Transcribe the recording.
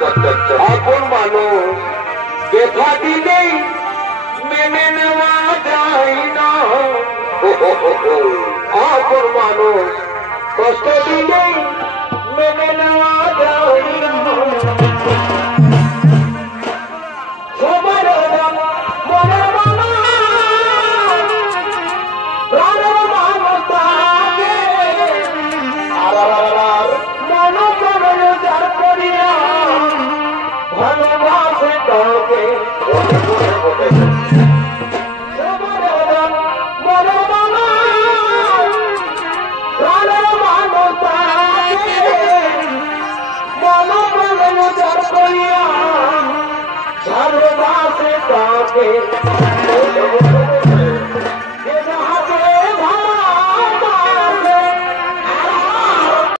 আপন মানুষ ব্যথা দিলেই মেনে নেওয়া যায় না, আপন মানুষ কষ্ট দিলেই মেনে নেওয়া যায় না। সবার মনের প্রাণের মানুষ থাকে, মন প্রাণ যার করিয়া ভালোবাসে তাকে। ভালোবাসে তাকে